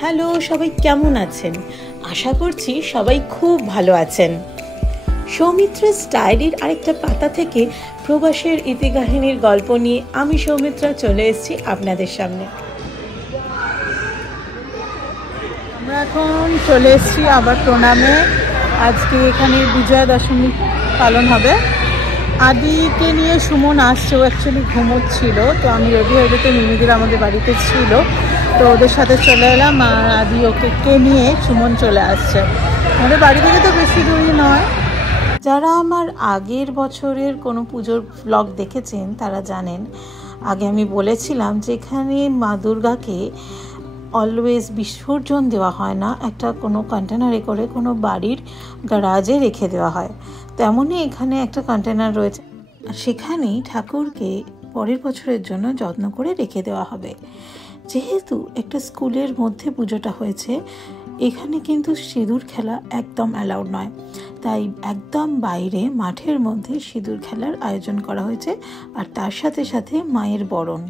Hello, সবাই কেমন আছেন? আশা করছি সবাই খুব ভালো আছেন। সৌমিত্রা ডায়েরির আরেকটা পাতা থেকে প্রবাসের ইতিকাহিনীর গল্প নিয়ে আমি সৌমিত্রা চলে এসেছি আপনাদের সামনে। আমরা এখন চলে এসেছি আবার প্রণামে। আজকে এখানে বিজয়া দশমী পালন হবে। আদিকে নিয়ে সুমন আসছে, ও অ্যাকচুয়ালি ঘুমোচ্ছিল, তো আমি রেডি হয়ে যেতে মিমিদিরা আমাদের বাড়িতে ছিল, তো ওদের সাথে চলে এলাম। আর আদি ওকে নিয়ে সুমন চলে আসছে। আমাদের বাড়ি থেকে তো বেশি দূরই নয়। যারা আমার আগের বছরের কোনো পুজোর ব্লগ দেখেছেন তারা জানেন, আগে আমি বলেছিলাম যে এখানে মা দুর্গাকে অলওয়েজ বিসর্জন দেওয়া হয় না, একটা কোনো কন্টেনারে করে কোনো বাড়ির গ্যারাজে রেখে দেওয়া হয়। তেমনই এখানে একটা কন্টেনার রয়েছে, আর সেখানেই ঠাকুরকে পরের বছরের জন্য যত্ন করে রেখে দেওয়া হবে। যেহেতু একটা স্কুলের মধ্যে পুজোটা হয়েছে, এখানে কিন্তু সিঁদুর খেলা একদম অ্যালাউড নয়, তাই একদম বাইরে মাঠের মধ্যে সিঁদুর খেলার আয়োজন করা হয়েছে, আর তার সাথে সাথে মায়ের বরণ।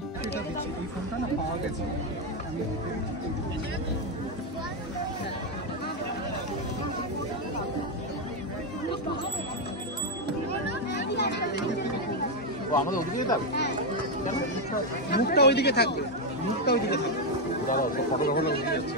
আমাদের ওদিকে থাকবে, মুখটা ওইদিকে থাকবে, মুখটা ওইদিকে থাকবে। দাঁড়াও, ফটো যখন ওইদিকে যাচ্ছে।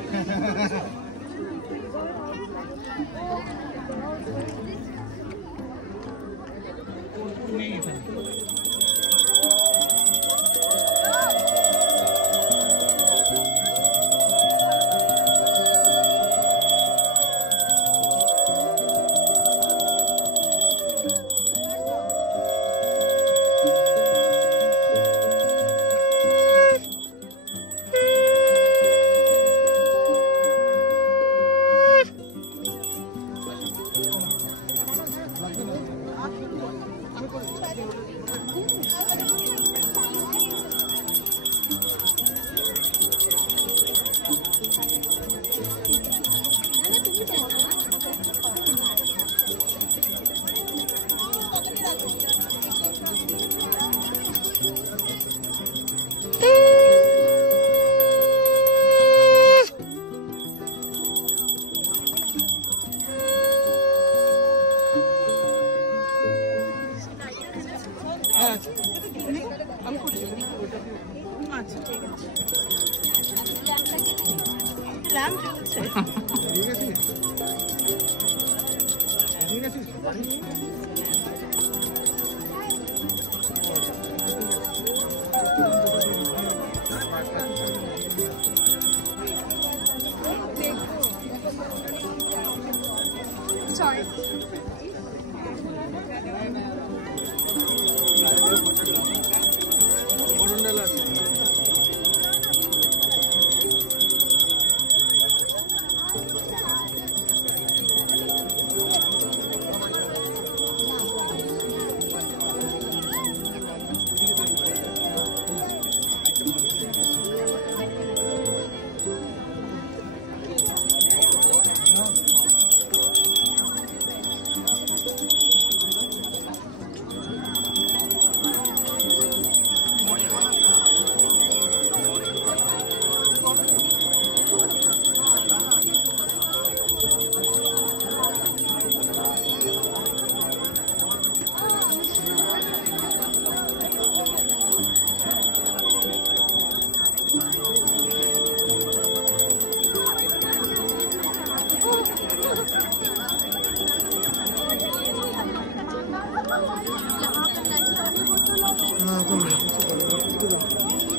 Sorry.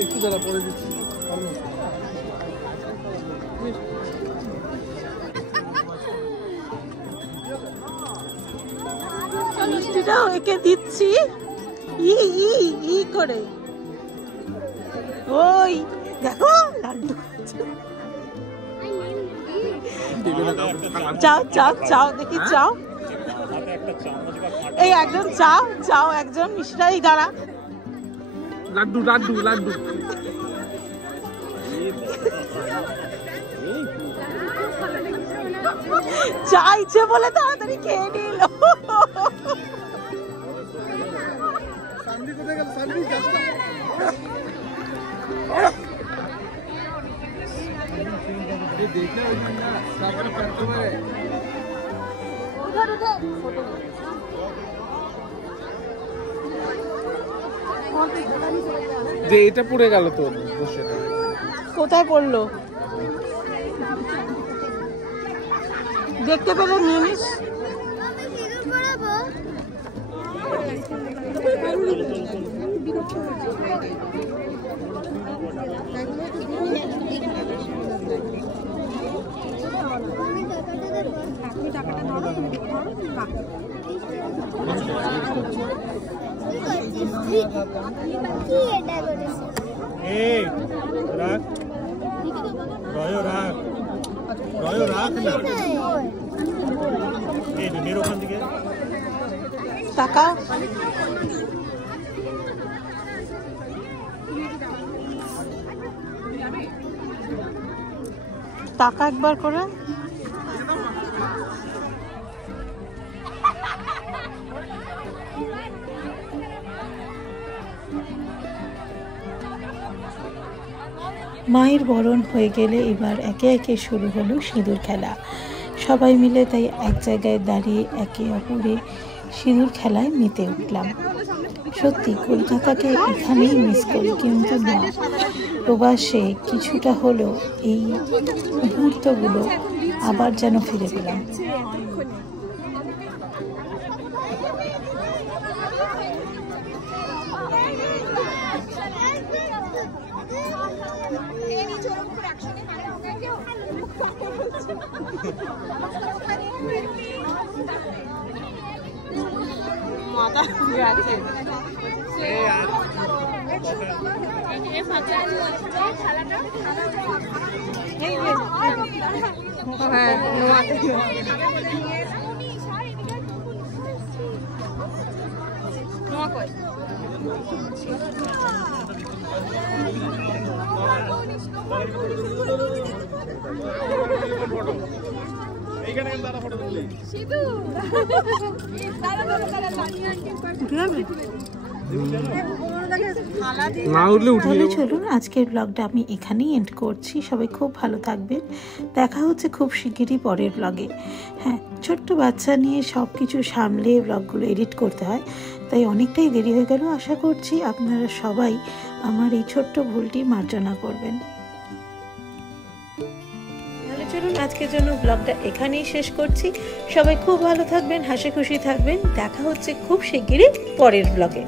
একটু যারা পরে দিচ্ছি মিষ্টিটাও একে দিচ্ছি ই ই ই করে। ওই দেখো লাড্ডু চাও চাও চাও দেখি চাও এই একজন চাও চাও একজন মিষ্টাই দাঁড়া লাড্ডু লাড্ডু লাড্ডু চাইছে বলে তাড়াতাড়ি খেয়ে নিল যে এটা পড়ে গেল তো কোথায় পড়লো দেখতে পেলে নিয়ে নিস তাকাও টাকা একবার করে মায়ের বরণ হয়ে গেলে এবার একে একে শুরু হলো সিঁদুর খেলা সবাই মিলে তাই এক জায়গায় দাঁড়িয়ে একে অপরে সিঁদুর খেলায় মেতে উঠলাম সত্যি কলকাতাকে এখানেই মিস করি কিন্তু না প্রবাসে কিছুটা হলো এই মুহূর্তগুলো আবার যেন ফিরে পেলাম মাথা ঘুরে আছে তাহলে চলুন আজকের ব্লগটা আমি এখানেই এন্ড করছি সবাই খুব ভালো থাকবেন দেখা হচ্ছে খুব শিগগিরই পরের ব্লগে হ্যাঁ ছোট্ট বাচ্চা নিয়ে সব কিছু সামলে ব্লগগুলো এডিট করতে হয় তাই অনেকটাই দেরি হয়ে গেল আশা করছি আপনারা সবাই আমার এই ছোট্ট ভুলটি মার্জনা করবেন তাহলে চলুন আজকের জন্য ব্লগটা এখানেই শেষ করছি সবাই খুব ভালো থাকবেন হাসি খুশি থাকবেন দেখা হচ্ছে খুব শিগগিরই পরের ব্লগে